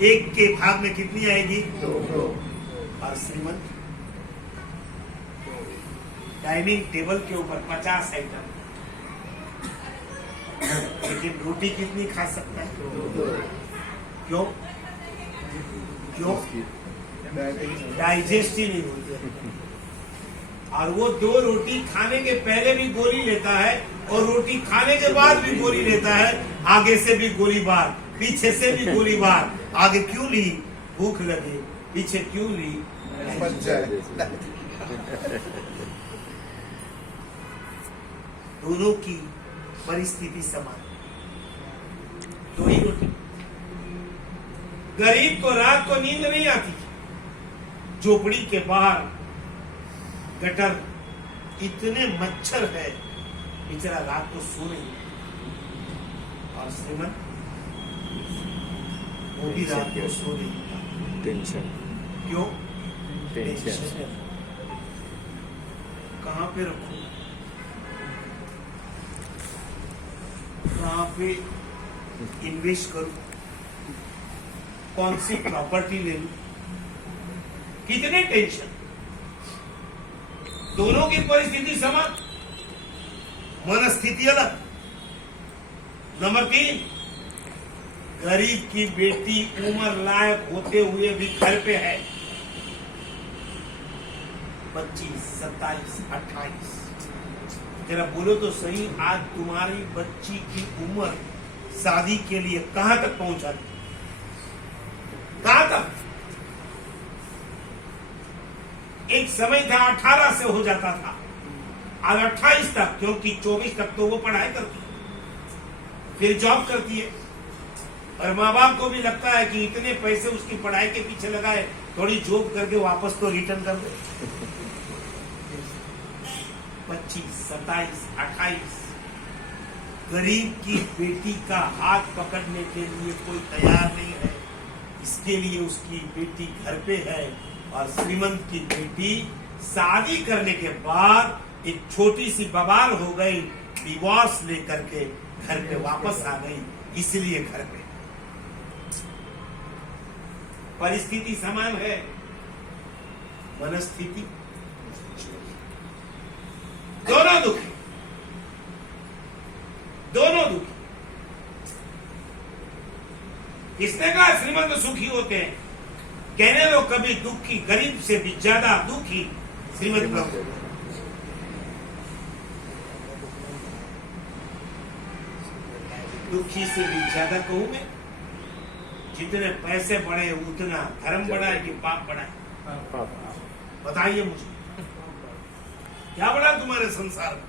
एक के भाग में कितनी आएगी? 2। और श्रीमंत डाइनिंग टेबल के ऊपर 50 आइटम, लेकिन रोटी कितनी खा सकता है? 2। क्यों? क्यों? डाइजेस्ट ही नहीं होती। और वो 2 रोटी खाने के पहले भी गोली लेता है और रोटी खाने के बाद भी गोली लेता है। आगे से भी गोली बार, पीछे से भी गोली बार। आगे क्यों ली? भूख लगे। पीछे क्यों ली? दोनों की परिस्थिति समान। 2 ही रोटी। गरीब को रात को नींद नहीं आती। झोपड़ी के बाहर गटर इतने मच्छर है, बेचारा रात को सो नहीं। और श्रीमंत वो भी रात को सो नहीं। टेंशन। क्यों? टेंशन। कहाँ पे रखूं? कहाँ पे इन्वेस्ट करूं? कौन सी प्रॉपर्टी ले लूं? कितने टेंशन। दोनों की परिस्थिति समान, मनस्थिति अलग। नंबर 3, गरीब की बेटी उम्र लायक होते हुए भी घर पे है। 25, 27, 28। जरा बोलो तो सही, आज तुम्हारी बच्ची की उम्र शादी के लिए कहां तक पहुंचा दी? कहां तक? एक समय था 18 से हो जाता था, आज 28 तक, क्योंकि 24 तक तो वो पढ़ाई करती है, फिर जॉब करती है। और माँ बाप को भी लगता है कि इतने पैसे उसकी पढ़ाई के पीछे लगाए, थोड़ी जॉब करके वापस तो रिटर्न कर दे। 25, 27, 28। गरीब की बेटी का हाथ पकड़ने के लिए कोई तैयार नहीं है। इसके लिए उसकी बेटी घर पे है। और श्रीमंत की बेटी शादी करने के बाद एक छोटी सी बवाल हो गई, डिवोर्स लेकर के घर पे वापस आ गई, इसलिए घर पे। परिस्थिति समान है, मनस्थिति दोनों दुखी, दोनों दुखी। किसने कहा श्रीमंत सुखी होते हैं? कहने लो कभी दुखी, गरीब से भी ज्यादा दुखी श्रीमंत लोग। दुखी से भी ज्यादा कहूं मैं, जितने पैसे बढ़े उतना धर्म बढ़ा है कि पाप बढ़ा है? बताइए मुझे, क्या बढ़ा तुम्हारे संसार में?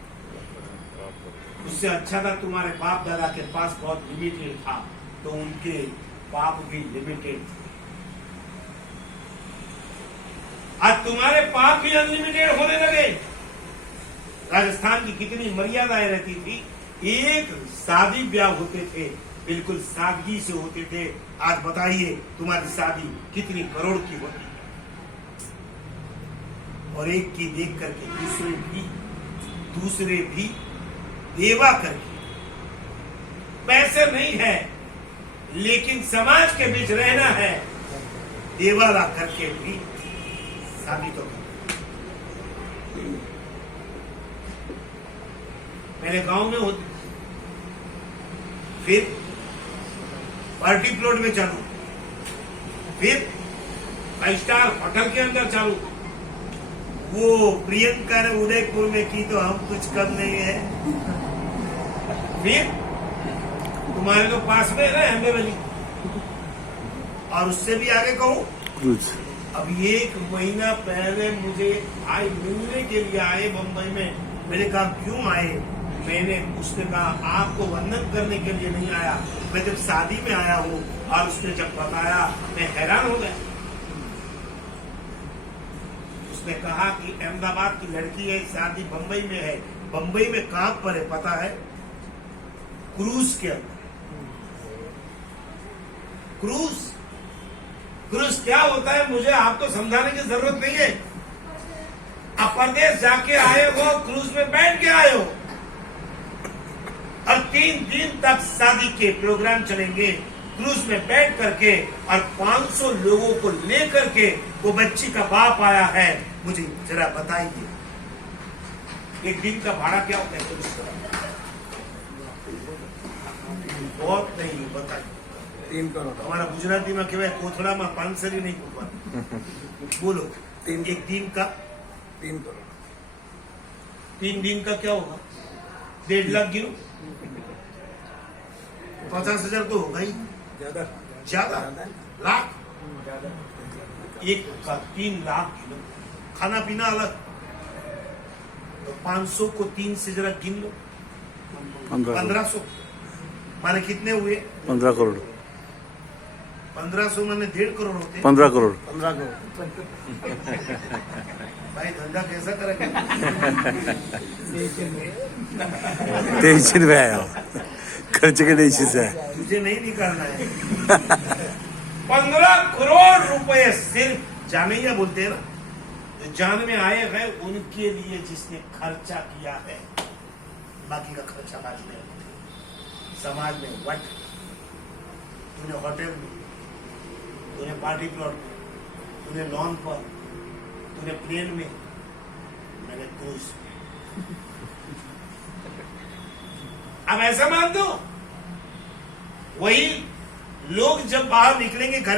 उससे अच्छा था तुम्हारे बाप दादा के पास बहुत लिमिटेड था, तो उनके पाप भी लिमिटेड थे। आज तुम्हारे पाप भी अनलिमिटेड होने लगे। राजस्थान की कितनी मर्यादाएं रहती थी, एक शादी ब्याह होते थे, बिल्कुल सादगी से होते थे। आज बताइए तुम्हारी शादी कितनी करोड़ की होती है। और एक की देख करके दूसरे भी देवा करके। पैसे नहीं है, लेकिन समाज के बीच रहना है, देवा ला करके भी शादी तो पहले गांव में होती, फिर पार्टी प्लॉट में चालू, फिर 5 स्टार होटल के अंदर चालू। वो प्रियंका ने उदयपुर में की तो हम कुछ कम नहीं है। फिर तुम्हारे तो पास में है ना अहमदाबाद, और उससे भी आगे कहूं, अब 1 महीना पहले मुझे भाई मिलने के लिए आए बंबई में। मैंने कहा क्यों आए? उसने कहा आपको वंदन करने के लिए नहीं आया, मैं जब शादी में आया हूँ। और उसने जब बताया मैं हैरान हो गया। उसने कहा कि अहमदाबाद की लड़की है, शादी बंबई में है। बंबई में कहां पर है पता है? क्रूज के अंदर। क्रूज क्या होता है मुझे आपको समझाने की जरूरत नहीं है। आप परदेश जाके आए हो, क्रूज में बैठ के आए हो, और 3 दिन तक शादी के प्रोग्राम चलेंगे। क्रूज में बैठ करके और 500 लोगों को लेकर के वो बच्ची का बाप आया है। मुझे जरा बताइए एक दिन का भाड़ा क्या होता है क्रूज का? बहुत नहीं, बताइए। 3 करोड़ हमारा गुजराती में कहवाय कोथड़ा में 500 नहीं होगा। बोलो एक दिन का 3 करोड़ 3 दिन का क्या होगा? 1.5 लाख गिनो, 50,000 तो होगा ही ज्यादा ज्यादा। लाख एक का 3 लाख गिनो, खाना पीना अलग, तो 500 को 3 से जरा गिन लो, 1500 माने कितने हुए? 15 करोड़ 1500 माने 1.5 करोड़ होते। 15 करोड़ 15 करोड़ भाई धंधा कैसा करेगा? टेंशन में आया हूँ, खर्च के टेंशन से है। तुझे नहीं निकालना है। 15 करोड़ रुपए सिर्फ जानिया बोलते हैं ना, जो जान में आए हैं उनके लिए जिसने खर्चा किया है, बाकी का खर्चा बाद में। समाज में वट, तूने होटल में, तूने पार्टी प्लॉट में, तूने लॉन पर, तूने प्लेन में, मैंने क्रूज में। अब ऐसा मान दो, वही लोग जब बाहर निकलेंगे घर